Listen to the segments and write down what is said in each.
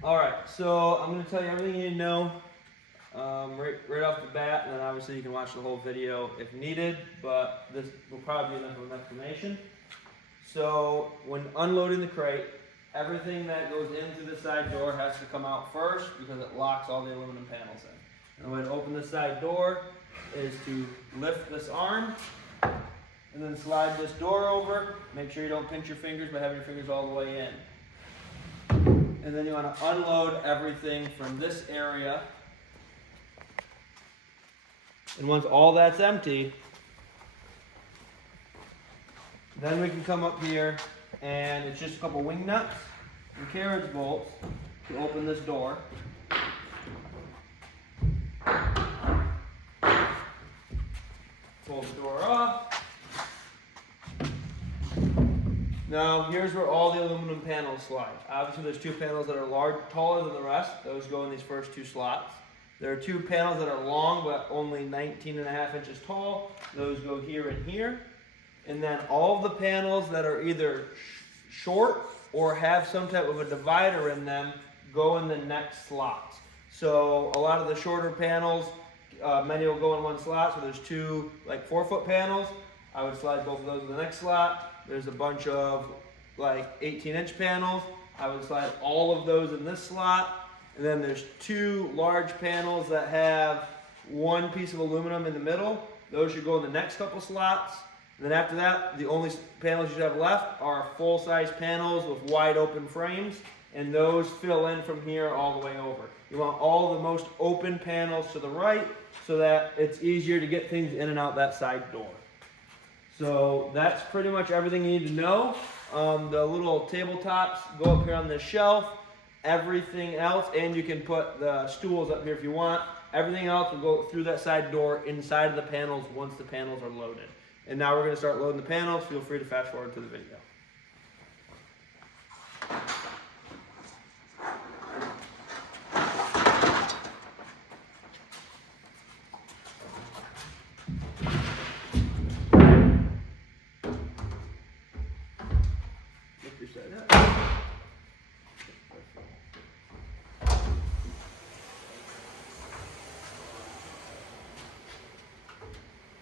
All right, so I'm going to tell you everything you need to know right off the bat, and then obviously you can watch the whole video if needed, but this will probably be enough of information. So when unloading the crate, everything that goes in through the side door has to come out first because it locks all the aluminum panels in. And the way to open the side door is to lift this arm and then slide this door over. Make sure you don't pinch your fingers by having your fingers all the way in. And then you want to unload everything from this area. And once all that's empty, then we can come up here and it's just a couple wing nuts and carriage bolts to open this door. Pull the door off. Now here's where all the aluminum panels slide. Obviously there's two panels that are taller than the rest. Those go in these first two slots. There are two panels that are long but only 19.5 inches tall. Those go here and here. And then all of the panels that are either short or have some type of a divider in them go in the next slots. So a lot of the shorter panels, many will go in one slot. So there's two like 4-foot panels. I would slide both of those in the next slot. There's a bunch of like 18-inch panels. I would slide all of those in this slot. And then there's two large panels that have one piece of aluminum in the middle. Those should go in the next couple slots. And then after that, the only panels you should have left are full-size panels with wide open frames. And those fill in from here all the way over. You want all the most open panels to the right so that it's easier to get things in and out that side door. So that's pretty much everything you need to know. The little tabletops go up here on this shelf. Everything else, and you can put the stools up here if you want. Everything else will go through that side door inside of the panels once the panels are loaded. And now we're going to start loading the panels. Feel free to fast forward to the video. Lift your side up.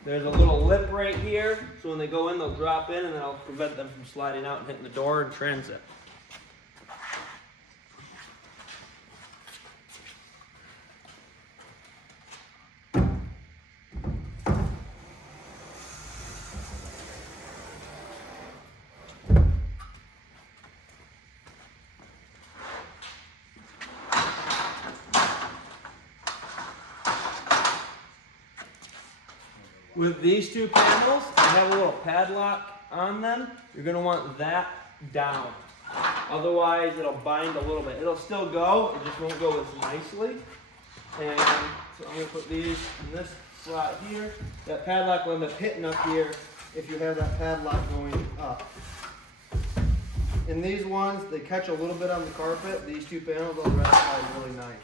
There's a little lip right here, so when they go in, they'll drop in, and then I'll prevent them from sliding out and hitting the door in transit. With these two panels, they have a little padlock on them. You're going to want that down. Otherwise, it'll bind a little bit. It'll still go, it just won't go as nicely. And so I'm going to put these in this slot here. That padlock will end up hitting up here if you have that padlock going up. In these ones, they catch a little bit on the carpet. These two panels, they'll rest out really nice.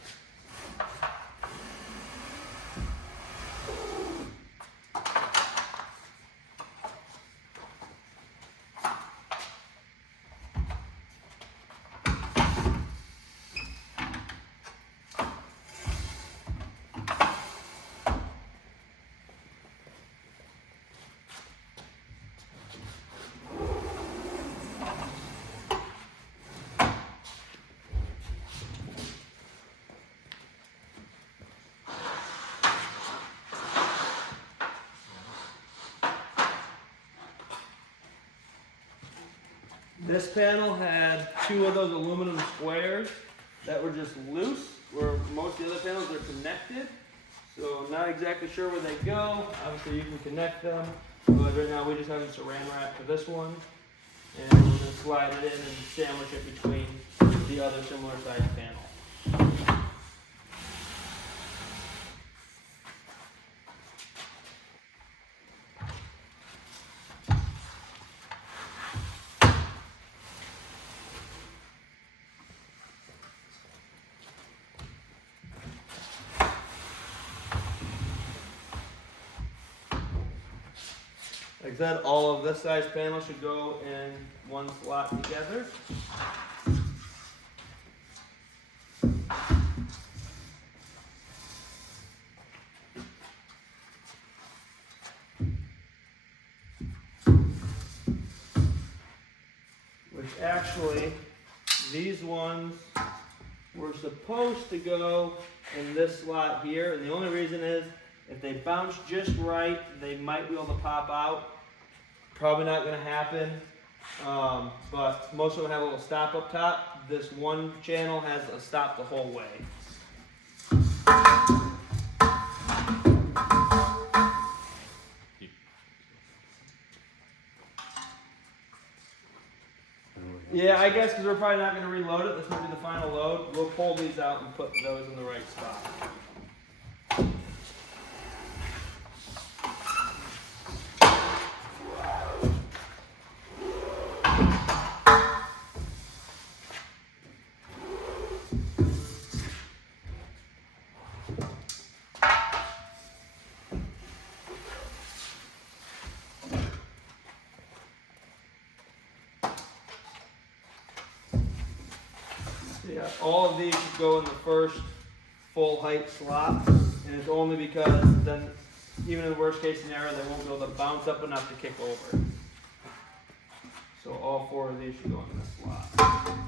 This panel had two of those aluminum squares that were just loose, where most of the other panels are connected. So I'm not exactly sure where they go. Obviously you can connect them, but right now we just have a saran wrap for this one. And we're going to slide it in and sandwich it between the other similar size panel. Like I said, all of this size panel should go in one slot together. actually, these ones were supposed to go in this slot here, and the only reason is if they bounce just right, they might be able to pop out. Probably not going to happen, but most of them have a little stop up top. This one channel has a stop the whole way. Yeah, I guess because we're probably not going to reload it. This might be the final load. We'll pull these out and put those in the right spot. Yeah, all of these should go in the first full height slot, and it's only because then, even in the worst case scenario, they won't be able to bounce up enough to kick over. So all 4 of these should go in this slot.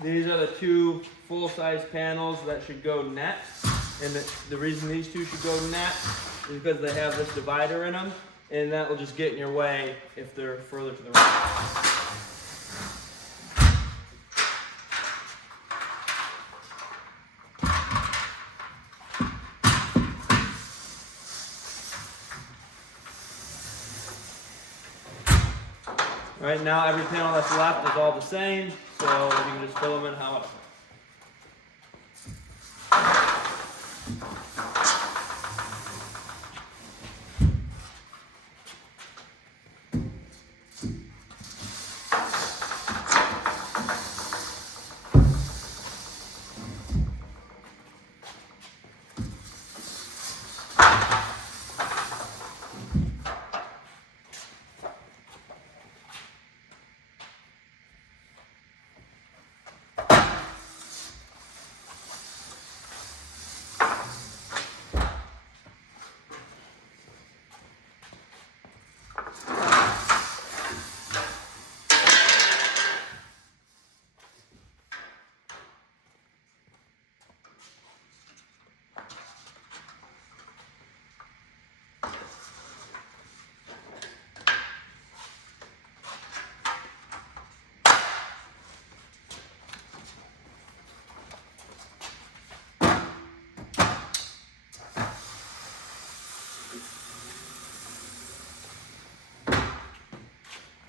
These are the 2 full-size panels that should go next, and the reason these 2 should go next is because they have this divider in them, and that will just get in your way if they're further to the right. Right now, every panel that's left is all the same, so you can just fill them in however.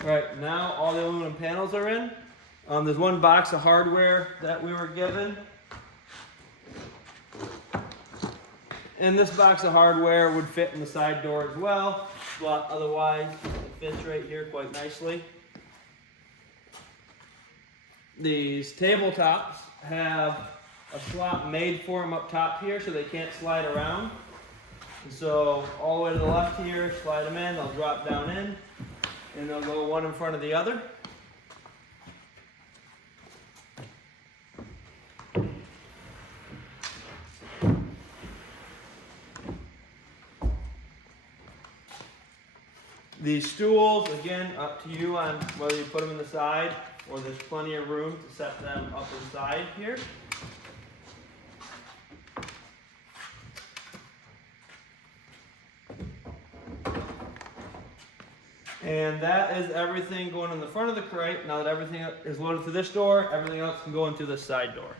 Right, now all the aluminum panels are in. There's one box of hardware that we were given. And this box of hardware would fit in the side door as well, but otherwise it fits right here quite nicely. These tabletops have a slot made for them up top here so they can't slide around. And so all the way to the left here, slide them in, they'll drop down in, and they'll go one in front of the other. These stools, again, up to you on whether you put them in the side or there's plenty of room to set them up inside here. And that is everything going in the front of the crate. Now that everything is loaded through this door, everything else can go in through this side door.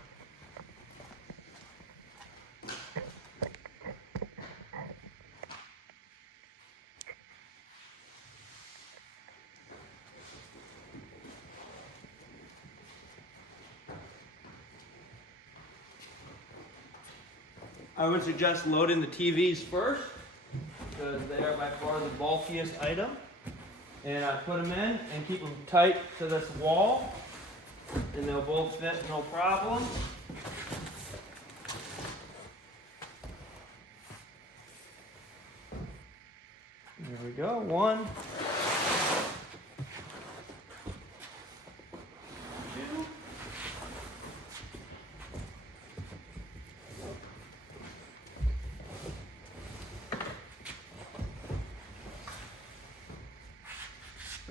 I would suggest loading the TVs first because they are by far the bulkiest item. And I put them in and keep them tight to this wall and they'll both fit no problem. There we go, one. Two.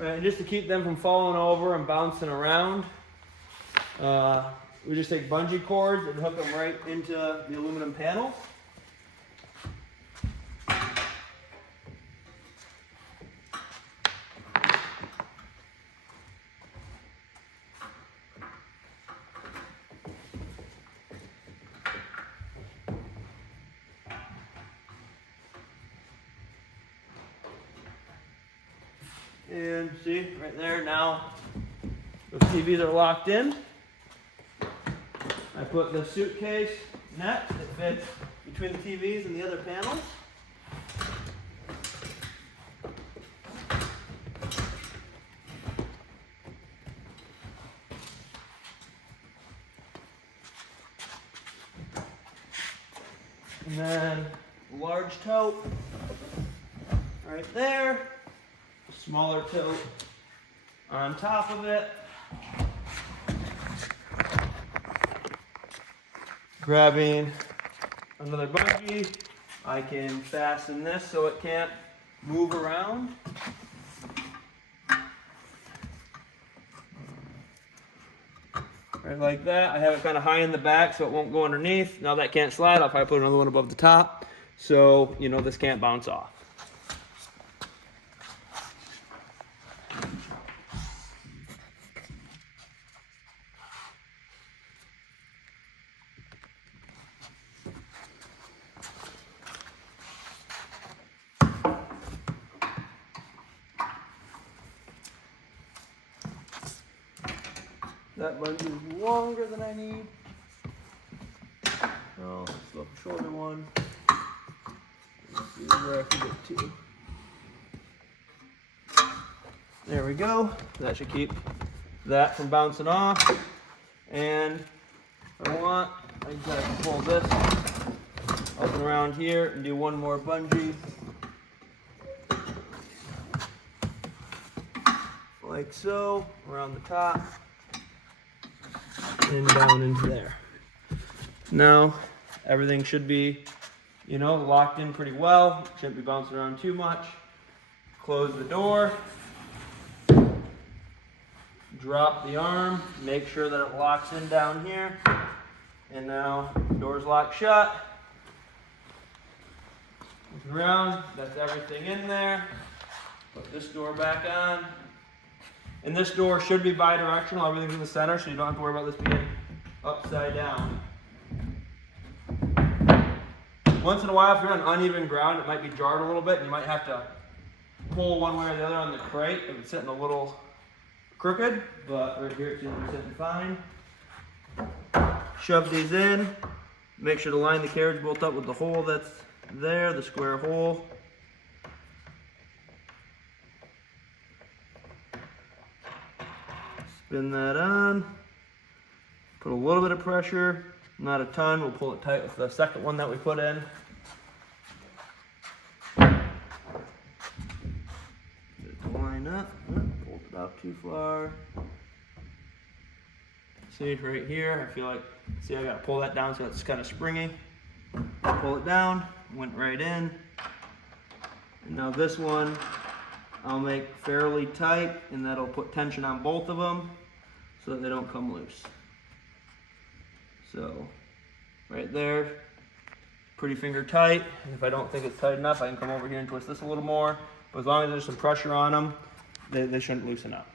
And just to keep them from falling over and bouncing around, we just take bungee cords and hook them right into the aluminum panel. And see, right there now, the TVs are locked in. I put the suitcase net that fits between the TVs and the other panels. And then large tote right there. Smaller tote on top of it. Grabbing another bungee, I can fasten this so it can't move around. Right like that. I have it kind of high in the back so it won't go underneath. Now that can't slide, I'll probably put another one above the top so you know this can't bounce off. That bungee is longer than I need. So let's go a shorter one. Let's see where I can get to. There we go. That should keep that from bouncing off. And if I want, I just have to pull this up and around here and do one more bungee. Like so, around the top. And down into there. Now everything should be, locked in pretty well. Shouldn't be bouncing around too much. Close the door. Drop the arm. Make sure that it locks in down here. And now the door's locked shut. Look around. That's everything in there. Put this door back on. And this door should be bi-directional, everything's in the center, so you don't have to worry about this being upside down. Once in a while, if you're on uneven ground, it might be jarred a little bit, and you might have to pull one way or the other on the crate if it's sitting a little crooked, but right here it seems to be sitting fine. Shove these in, make sure to line the carriage bolt up with the hole that's there, the square hole. Spin that on, put a little bit of pressure, not a ton, we'll pull it tight with the second one that we put in. Get it to line up, pulled it out too far. See right here, I feel like, I gotta pull that down so it's kind of springy. Pull it down, went right in. And now this one I'll make fairly tight, and that'll put tension on both of them so that they don't come loose. So right there, pretty finger tight. And if I don't think it's tight enough, I can come over here and twist this a little more. But as long as there's some pressure on them, they shouldn't loosen up.